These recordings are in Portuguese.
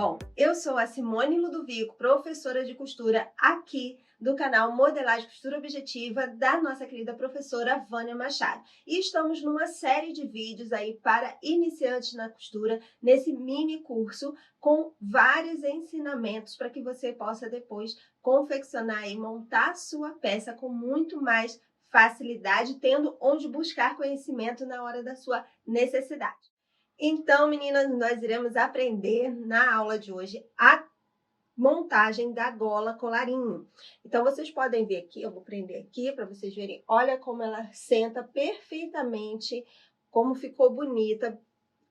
Bom, eu sou a Simone Ludovico, professora de costura aqui do canal Modelagem Costura Objetiva da nossa querida professora Vânia Machado. E estamos numa série de vídeos aí para iniciantes na costura, nesse mini curso com vários ensinamentos para que você possa depois confeccionar e montar a sua peça com muito mais facilidade, tendo onde buscar conhecimento na hora da sua necessidade. Então, meninas, nós iremos aprender na aula de hoje a montagem da gola colarinho. Então, vocês podem ver aqui, eu vou prender aqui para vocês verem. Olha como ela senta perfeitamente, como ficou bonita.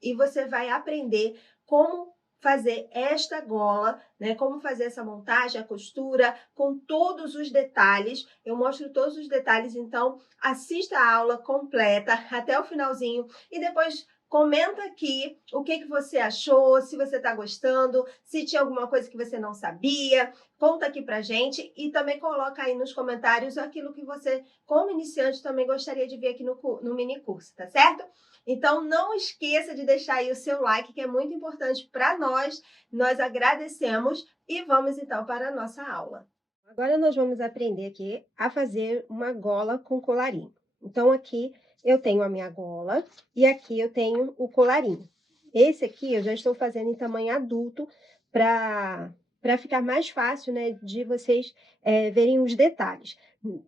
E você vai aprender como fazer esta gola, né? Como fazer essa montagem, a costura, com todos os detalhes. Eu mostro todos os detalhes, então assista a aula completa até o finalzinho e depois comenta aqui o que você achou, se você está gostando, se tinha alguma coisa que você não sabia, conta aqui pra gente e também coloca aí nos comentários aquilo que você, como iniciante, também gostaria de ver aqui no mini curso, tá certo? Então, não esqueça de deixar aí o seu like, que é muito importante para nós. Nós agradecemos e vamos então para a nossa aula. Agora nós vamos aprender aqui a fazer uma gola com colarinho. Então, aqui eu tenho a minha gola e aqui eu tenho o colarinho. Esse aqui eu já estou fazendo em tamanho adulto para ficar mais fácil, né, de vocês verem os detalhes.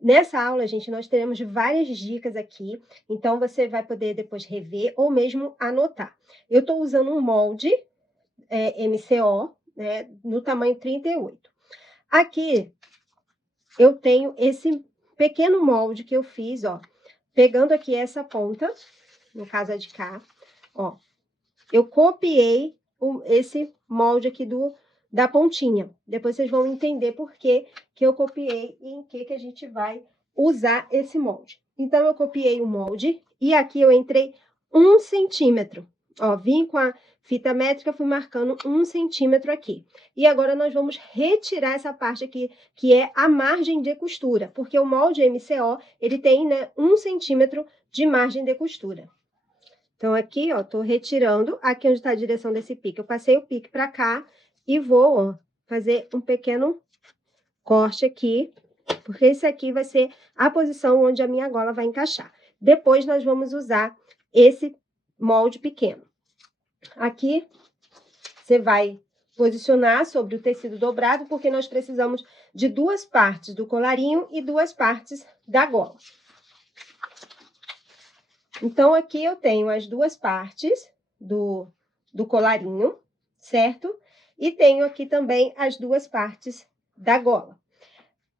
Nessa aula, gente, nós teremos várias dicas aqui, então você vai poder depois rever ou mesmo anotar. Eu estou usando um molde MCO, né, no tamanho 38. Aqui eu tenho esse pequeno molde que eu fiz, ó, pegando aqui essa ponta, no caso a de cá, ó, eu copiei esse molde aqui da pontinha. Depois vocês vão entender por que eu copiei e em que a gente vai usar esse molde. Então, eu copiei o molde e aqui eu entrei 1 centímetro. Ó, vim com a fita métrica, fui marcando 1 centímetro aqui. E agora nós vamos retirar essa parte aqui, que é a margem de costura, porque o molde MCO, ele tem, né, 1 centímetro de margem de costura. Então, aqui, ó, tô retirando, aqui onde tá a direção desse pique. Eu passei o pique pra cá e vou, ó, fazer um pequeno corte aqui, porque esse aqui vai ser a posição onde a minha gola vai encaixar. Depois, nós vamos usar esse molde pequeno. Aqui, você vai posicionar sobre o tecido dobrado, porque nós precisamos de 2 partes do colarinho e 2 partes da gola. Então, aqui eu tenho as 2 partes do colarinho, certo? E tenho aqui também as 2 partes da gola.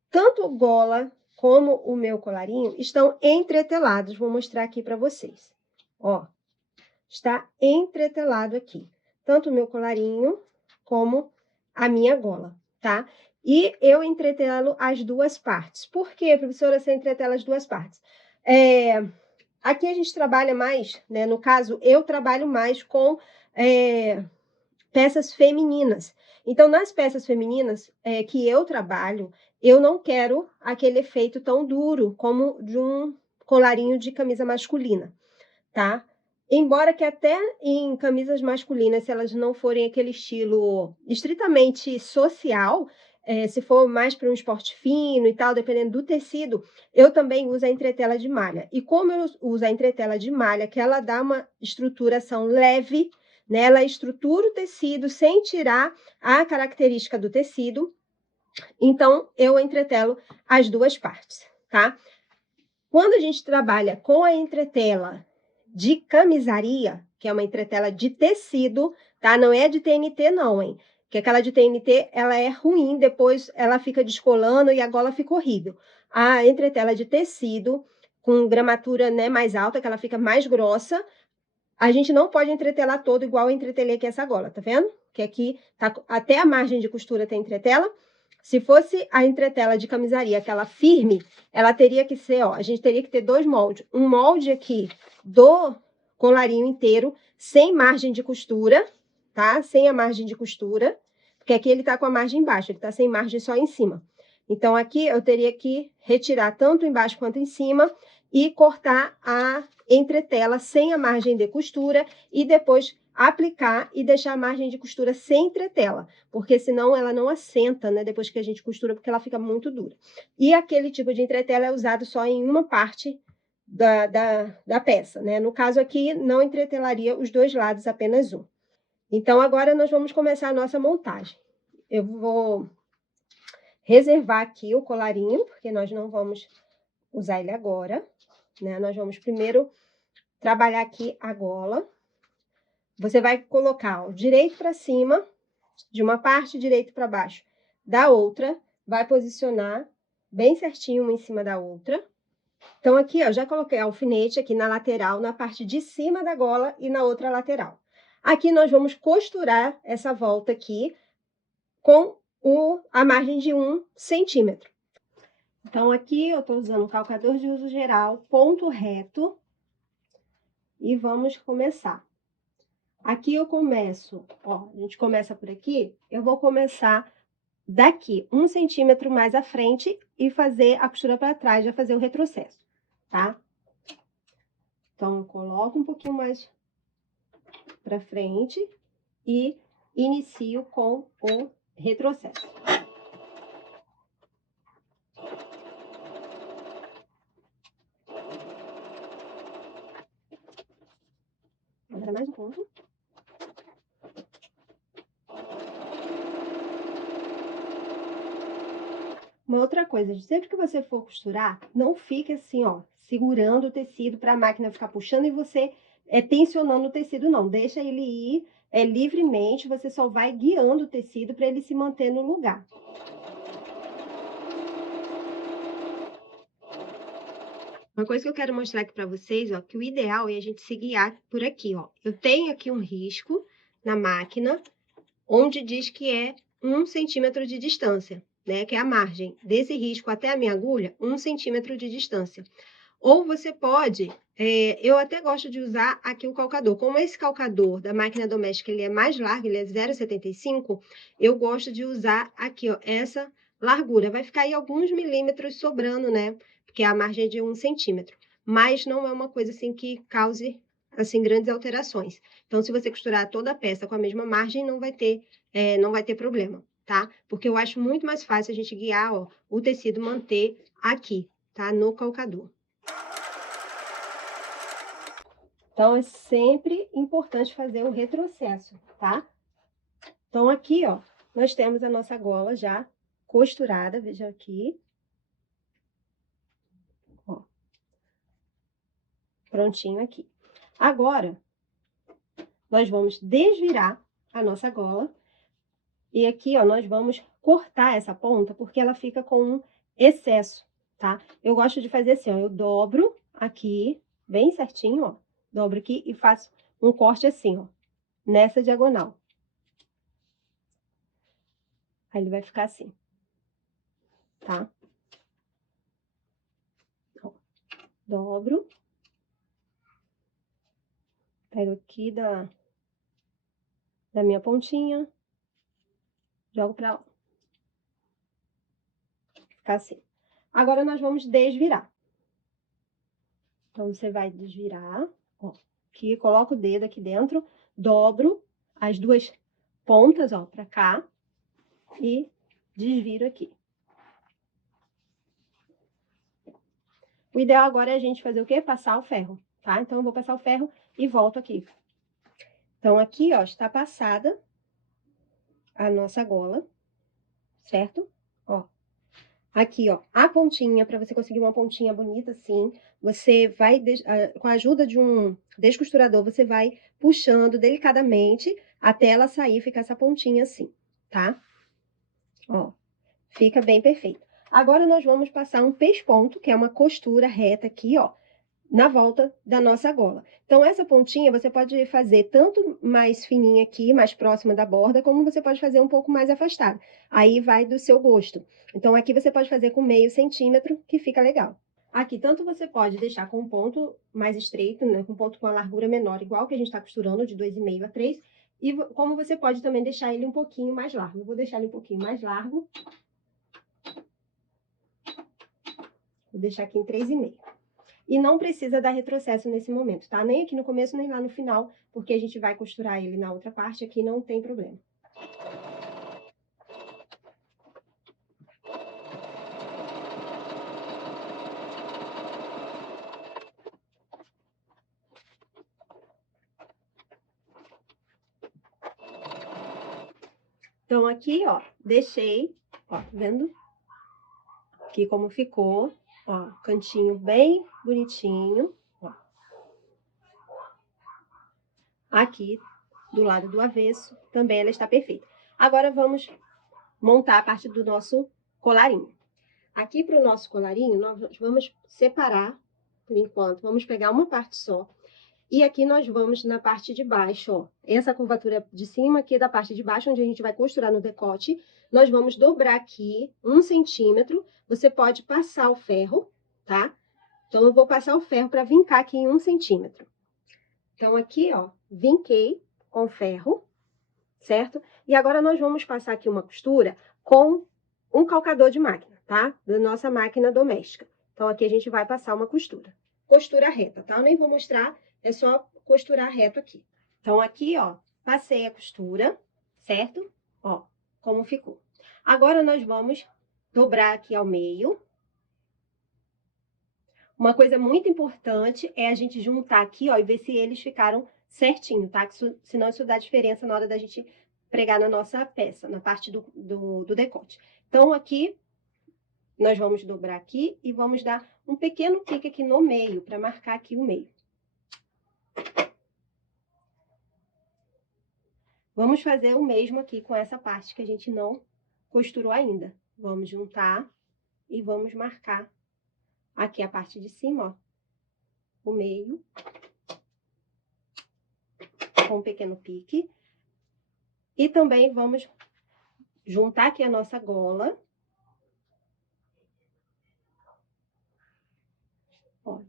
Tanto gola como o meu colarinho estão entretelados. Vou mostrar aqui para vocês. Ó, está entretelado aqui. Tanto o meu colarinho como a minha gola, tá? E eu entretelo as 2 partes. Por que, professora, você entretela as 2 partes? Aqui a gente trabalha mais, né? No caso, eu trabalho mais com peças femininas. Então, nas peças femininas que eu trabalho, eu não quero aquele efeito tão duro como de um colarinho de camisa masculina, tá? Embora que até em camisas masculinas, se elas não forem aquele estilo estritamente social, se for mais para um esporte fino e tal, dependendo do tecido, eu também uso a entretela de malha. E como eu uso a entretela de malha, que ela dá uma estruturação leve, né? Ela estrutura o tecido sem tirar a característica do tecido, então eu entretelo as 2 partes, tá? Quando a gente trabalha com a entretela de camisaria, que é uma entretela de tecido, tá? Não é de TNT não, hein? Que aquela de TNT, ela é ruim, depois ela fica descolando e a gola fica horrível. A entretela de tecido, com gramatura, né, mais alta, que ela fica mais grossa, a gente não pode entretelar todo igual eu entretelei aqui essa gola, tá vendo? Que aqui tá, até a margem de costura tem entretela. Se fosse a entretela de camisaria, aquela firme, ela teria que ser, ó, a gente teria que ter 2 moldes. Um molde aqui do colarinho inteiro, sem margem de costura, tá? Sem a margem de costura, porque aqui ele tá com a margem embaixo, ele tá sem margem só em cima. Então, aqui eu teria que retirar tanto embaixo quanto em cima e cortar a entretela sem a margem de costura e depois aplicar e deixar a margem de costura sem entretela, porque senão ela não assenta, né, depois que a gente costura, porque ela fica muito dura. E aquele tipo de entretela é usado só em uma parte da peça, né? No caso aqui, não entretelaria os dois lados, apenas um. Então, agora nós vamos começar a nossa montagem. Eu vou reservar aqui o colarinho, porque nós não vamos usar ele agora, né? Nós vamos primeiro trabalhar aqui a gola. Você vai colocar o direito para cima de uma parte, direito para baixo da outra, vai posicionar bem certinho uma em cima da outra. Então, aqui, ó, já coloquei alfinete aqui na lateral, na parte de cima da gola e na outra lateral. Aqui nós vamos costurar essa volta aqui com a margem de 1 centímetro. Então, aqui eu tô usando o calcador de uso geral, ponto reto, e vamos começar. Aqui eu começo, ó, a gente começa por aqui, eu vou começar daqui 1 centímetro mais à frente e fazer a costura para trás, já fazer o retrocesso, tá? Então, eu coloco um pouquinho mais para frente e inicio com o retrocesso. Agora mais um ponto. Uma outra coisa, sempre que você for costurar, não fique assim, ó, segurando o tecido para a máquina ficar puxando e você tensionando o tecido, não. Deixa ele ir livremente, você só vai guiando o tecido para ele se manter no lugar. Uma coisa que eu quero mostrar aqui para vocês, ó, que o ideal é a gente se guiar por aqui, ó. Eu tenho aqui um risco na máquina, onde diz que é 1 centímetro de distância, né? Que é a margem desse risco até a minha agulha, 1 centímetro de distância. Ou você pode, eu até gosto de usar aqui o calcador. Como esse calcador da máquina doméstica, ele é mais largo, ele é 0,75, eu gosto de usar aqui, ó, essa largura. Vai ficar aí alguns milímetros sobrando, né? Porque a margem é de 1 centímetro. Mas não é uma coisa assim que cause, assim, grandes alterações. Então, se você costurar toda a peça com a mesma margem, não vai ter problema, tá? Porque eu acho muito mais fácil a gente guiar, ó, o tecido, manter aqui, tá? No calcador. Então, é sempre importante fazer o retrocesso, tá? Então, aqui, ó, nós temos a nossa gola já costurada, veja aqui. Ó. Prontinho aqui. Agora, nós vamos desvirar a nossa gola. E aqui, ó, nós vamos cortar essa ponta, porque ela fica com um excesso, tá? Eu gosto de fazer assim, ó, eu dobro aqui, bem certinho, ó. Dobro aqui e faço um corte assim, ó, nessa diagonal. Aí ele vai ficar assim, tá? Ó, dobro. Pego aqui da minha pontinha, jogo pra lá. Ficar assim. Agora, nós vamos desvirar. Então, você vai desvirar, ó, aqui, coloco o dedo aqui dentro, dobro as duas pontas, ó, pra cá e desviro aqui. O ideal agora é a gente fazer o quê? Passar o ferro, tá? Então, eu vou passar o ferro e volto aqui. Então, aqui, ó, está passada a nossa gola, certo? Ó, aqui, ó, a pontinha, para você conseguir uma pontinha bonita assim, você vai, com a ajuda de um descosturador, você vai puxando delicadamente até ela sair, ficar essa pontinha assim, tá? Ó, fica bem perfeito. Agora, nós vamos passar um pesponto, que é uma costura reta aqui, ó, na volta da nossa gola. Então, essa pontinha você pode fazer tanto mais fininha aqui, mais próxima da borda, como você pode fazer um pouco mais afastada. Aí vai do seu gosto. Então, aqui você pode fazer com meio centímetro, que fica legal. Aqui, tanto você pode deixar com um ponto mais estreito, né, com um ponto com a largura menor, igual que a gente está costurando, de 2,5 a 3, e como você pode também deixar ele um pouquinho mais largo. Eu vou deixar ele um pouquinho mais largo. Vou deixar aqui em 3,5. E não precisa dar retrocesso nesse momento, tá? Nem aqui no começo, nem lá no final, porque a gente vai costurar ele na outra parte, aqui não tem problema. Então, aqui, ó, deixei, ó, tá vendo? Aqui como ficou, ó, cantinho bem bonitinho, ó. Aqui, do lado do avesso, também ela está perfeita. Agora, vamos montar a parte do nosso colarinho. Aqui para o nosso colarinho, nós vamos separar, por enquanto, vamos pegar uma parte só. E aqui nós vamos na parte de baixo, ó, essa curvatura de cima aqui é da parte de baixo, onde a gente vai costurar no decote. Nós vamos dobrar aqui 1 centímetro. Você pode passar o ferro, tá? Então, eu vou passar o ferro para vincar aqui em 1 centímetro. Então, aqui, ó, vinquei com ferro, certo? E agora nós vamos passar aqui uma costura com um calcador de máquina, tá? Da nossa máquina doméstica. Então, aqui a gente vai passar uma costura. Costura reta, tá? Eu nem vou mostrar. É só costurar reto aqui. Então, aqui, ó, passei a costura, certo? Ó, como ficou. Agora, nós vamos dobrar aqui ao meio. Uma coisa muito importante é a gente juntar aqui, ó, e ver se eles ficaram certinho, tá? Senão isso dá diferença na hora da gente pregar na nossa peça, na parte do decote. Então, aqui, nós vamos dobrar aqui e vamos dar um pequeno pique aqui no meio, para marcar aqui o meio. Vamos fazer o mesmo aqui com essa parte que a gente não costurou ainda. Vamos juntar e vamos marcar aqui a parte de cima, ó, o meio, com um pequeno pique. E também vamos juntar aqui a nossa gola. Ó,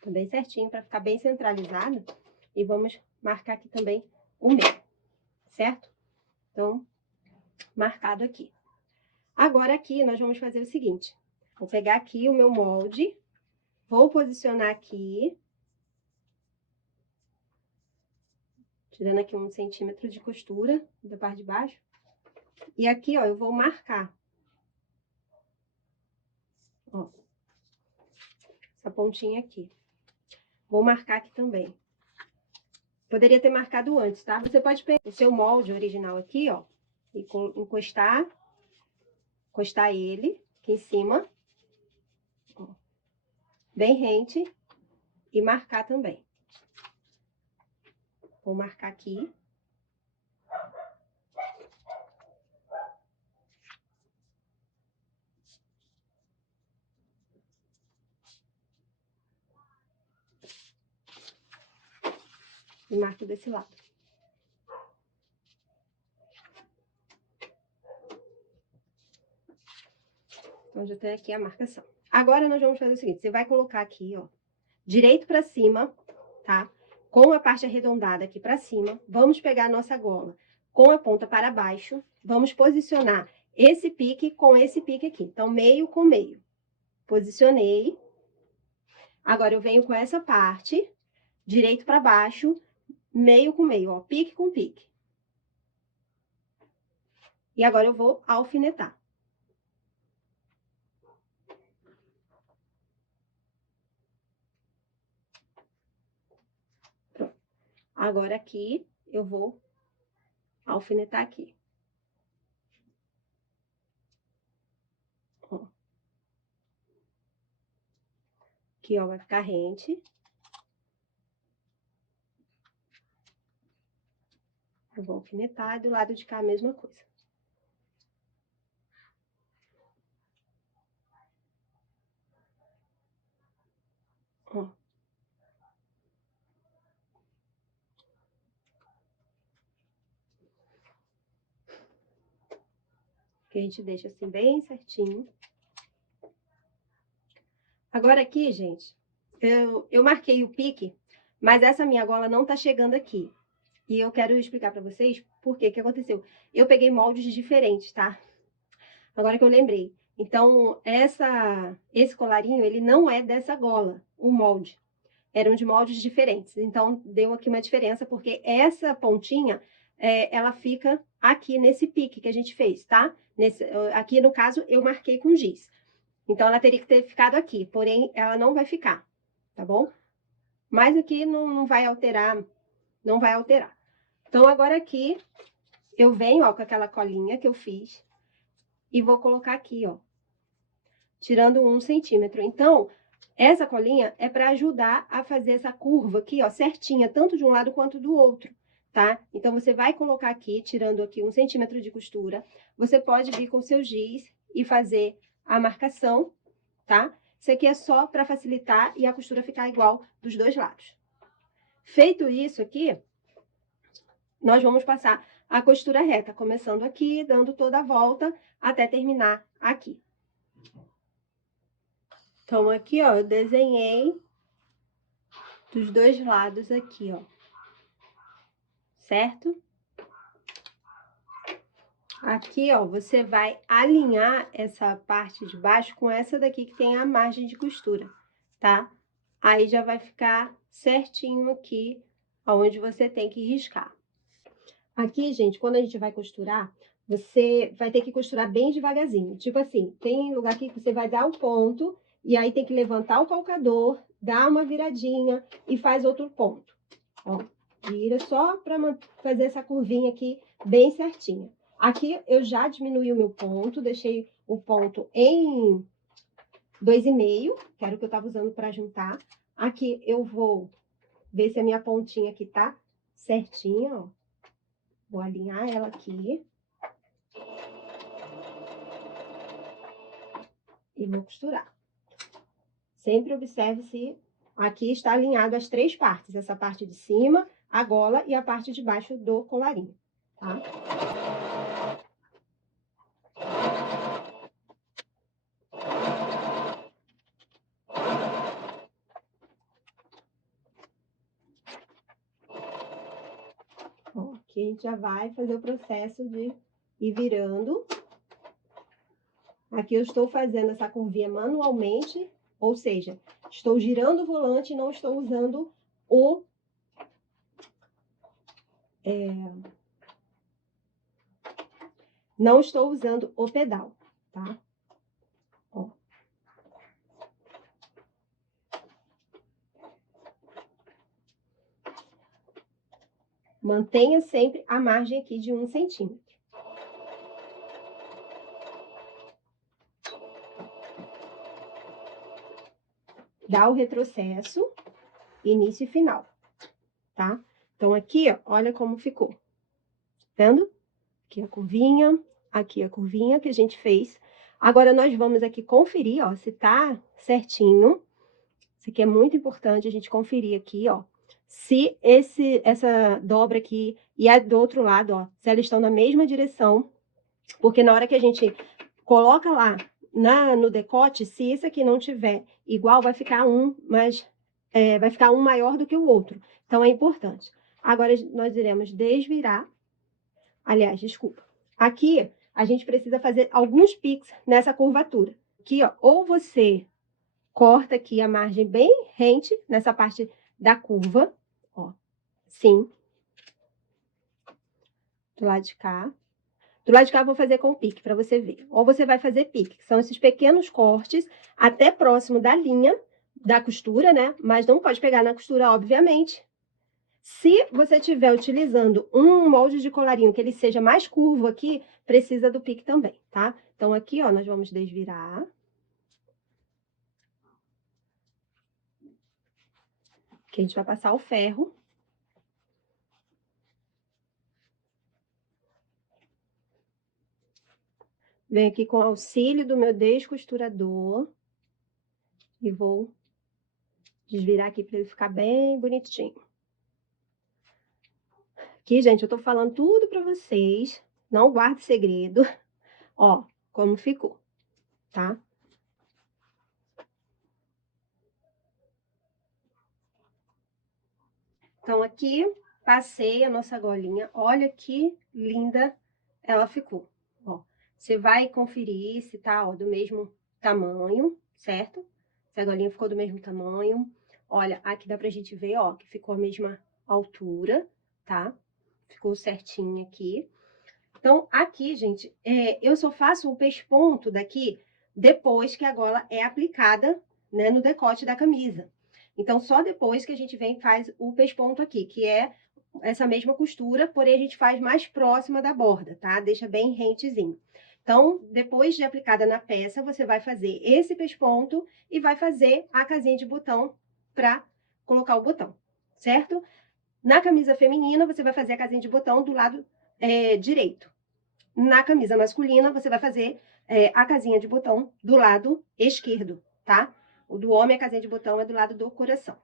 tá bem certinho para ficar bem centralizado. E vamos marcar aqui também o meio, certo? Então, marcado aqui. Agora, aqui, nós vamos fazer o seguinte. Vou pegar aqui o meu molde, vou posicionar aqui, tirando aqui 1 centímetro de costura da parte de baixo. E aqui, ó, eu vou marcar. Ó, essa pontinha aqui. Vou marcar aqui também. Poderia ter marcado antes, tá? Você pode pegar o seu molde original aqui, ó, e encostar ele aqui em cima, ó, bem rente, e marcar também. Vou marcar aqui. E marco desse lado. Então, já tem aqui a marcação. Agora, nós vamos fazer o seguinte. Você vai colocar aqui, ó, direito pra cima, tá? Com a parte arredondada aqui pra cima. Vamos pegar a nossa gola com a ponta para baixo. Vamos posicionar esse pique com esse pique aqui. Então, meio com meio. Posicionei. Agora, eu venho com essa parte, direito pra baixo, meio com meio, ó, pique com pique. E agora eu vou alfinetar. Pronto. Agora aqui eu vou alfinetar aqui. Ó. Aqui, ó, vai ficar rente. Eu vou alfinetar e do lado de cá a mesma coisa. Ó. Que a gente deixa assim bem certinho. Agora aqui, gente, eu marquei o pique, mas essa minha gola não tá chegando aqui. E eu quero explicar pra vocês por que aconteceu. Eu peguei moldes diferentes, tá? Agora que eu lembrei. Então, esse colarinho, ele não é dessa gola, o molde. Eram de moldes diferentes. Então, deu aqui uma diferença, porque essa pontinha, ela fica aqui nesse pique que a gente fez, tá? Aqui, no caso, eu marquei com giz. Então, ela teria que ter ficado aqui, porém, ela não vai ficar, tá bom? Mas aqui não vai alterar, não vai alterar. Então, agora aqui, eu venho, ó, com aquela colinha que eu fiz e vou colocar aqui, ó, tirando 1 centímetro. Então, essa colinha é para ajudar a fazer essa curva aqui, ó, certinha, tanto de um lado quanto do outro, tá? Então, você vai colocar aqui, tirando aqui 1 centímetro de costura. Você pode vir com o seu giz e fazer a marcação, tá? Isso aqui é só para facilitar e a costura ficar igual dos dois lados. Feito isso aqui, nós vamos passar a costura reta, começando aqui, dando toda a volta até terminar aqui. Então, aqui, ó, eu desenhei dos dois lados aqui, ó. Certo? Aqui, ó, você vai alinhar essa parte de baixo com essa daqui que tem a margem de costura, tá? Aí já vai ficar certinho aqui, onde você tem que riscar. Aqui, gente, quando a gente vai costurar, você vai ter que costurar bem devagarzinho. Tipo assim, tem lugar aqui que você vai dar o ponto, e aí tem que levantar o calcador, dar uma viradinha e faz outro ponto. Ó, vira só para fazer essa curvinha aqui bem certinha. Aqui eu já diminui o meu ponto, deixei o ponto em 2,5, que era o que eu tava usando para juntar. Aqui eu vou ver se a minha pontinha aqui tá certinha, ó. Vou alinhar ela aqui. E vou costurar. Sempre observe se aqui está alinhado as 3 partes. Essa parte de cima, a gola e a parte de baixo do colarinho, tá? Ó, aqui a gente já vai fazer o processo de ir virando. Aqui eu estou fazendo essa curvinha manualmente, ou seja, estou girando o volante e não estou usando o... não estou usando o pedal, tá? Ó. Mantenha sempre a margem aqui de 1 centímetro. Dá o retrocesso, início e final, tá? Então, aqui, ó, olha como ficou. Vendo? Aqui a curvinha que a gente fez. Agora, nós vamos aqui conferir, ó, se tá certinho. Isso aqui é muito importante a gente conferir aqui, ó. Se essa dobra aqui e a do outro lado, ó, se elas estão na mesma direção. Porque na hora que a gente coloca lá no decote, se esse aqui não tiver igual, vai ficar vai ficar um maior do que o outro. Então, é importante. Agora, nós iremos desvirar. Aliás, desculpa. Aqui, a gente precisa fazer alguns piques nessa curvatura. Aqui, ó, ou você corta aqui a margem bem rente, nessa parte da curva, ó, sim. Do lado de cá. Do lado de cá, eu vou fazer com pique, para você ver. Ou você vai fazer pique, que são esses pequenos cortes, até próximo da linha da costura, né? Mas não pode pegar na costura, obviamente. Se você estiver utilizando um molde de colarinho que ele seja mais curvo aqui, precisa do pique também, tá? Então, aqui, ó, nós vamos desvirar. Aqui a gente vai passar o ferro. Venho aqui com o auxílio do meu descosturador. E vou desvirar aqui para ele ficar bem bonitinho. Aqui, gente, eu tô falando tudo para vocês. Não guarde segredo. Ó, como ficou, tá? Então, aqui, passei a nossa golinha. Olha que linda ela ficou, ó. Você vai conferir se tá, ó, do mesmo tamanho, certo? Se a golinha ficou do mesmo tamanho. Olha, aqui dá pra gente ver, ó, que ficou a mesma altura, tá? Ficou certinho aqui. Então, aqui, gente, eu só faço o pesponto daqui depois que a gola é aplicada, né, no decote da camisa. Então, só depois que a gente vem e faz o pesponto aqui, que é essa mesma costura, porém a gente faz mais próxima da borda, tá? Deixa bem rentezinho. Então, depois de aplicada na peça, você vai fazer esse pesponto e vai fazer a casinha de botão para colocar o botão, certo? Na camisa feminina, você vai fazer a casinha de botão do lado direito. Na camisa masculina, você vai fazer a casinha de botão do lado esquerdo, tá? O do homem, a casinha de botão é do lado do coração.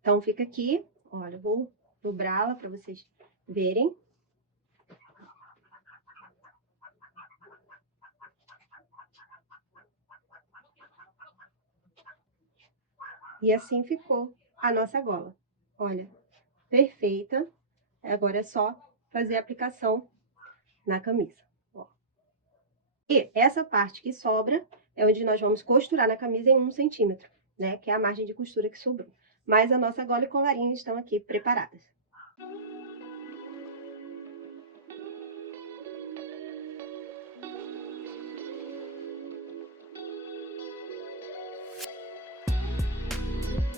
Então, fica aqui. Olha, eu vou dobrá-la para vocês verem. E assim ficou a nossa gola. Olha, perfeita. Agora é só fazer a aplicação na camisa. Ó. E essa parte que sobra é onde nós vamos costurar na camisa em 1 centímetro, né? Que é a margem de costura que sobrou. Mas a nossa gola e colarinho estão aqui preparadas.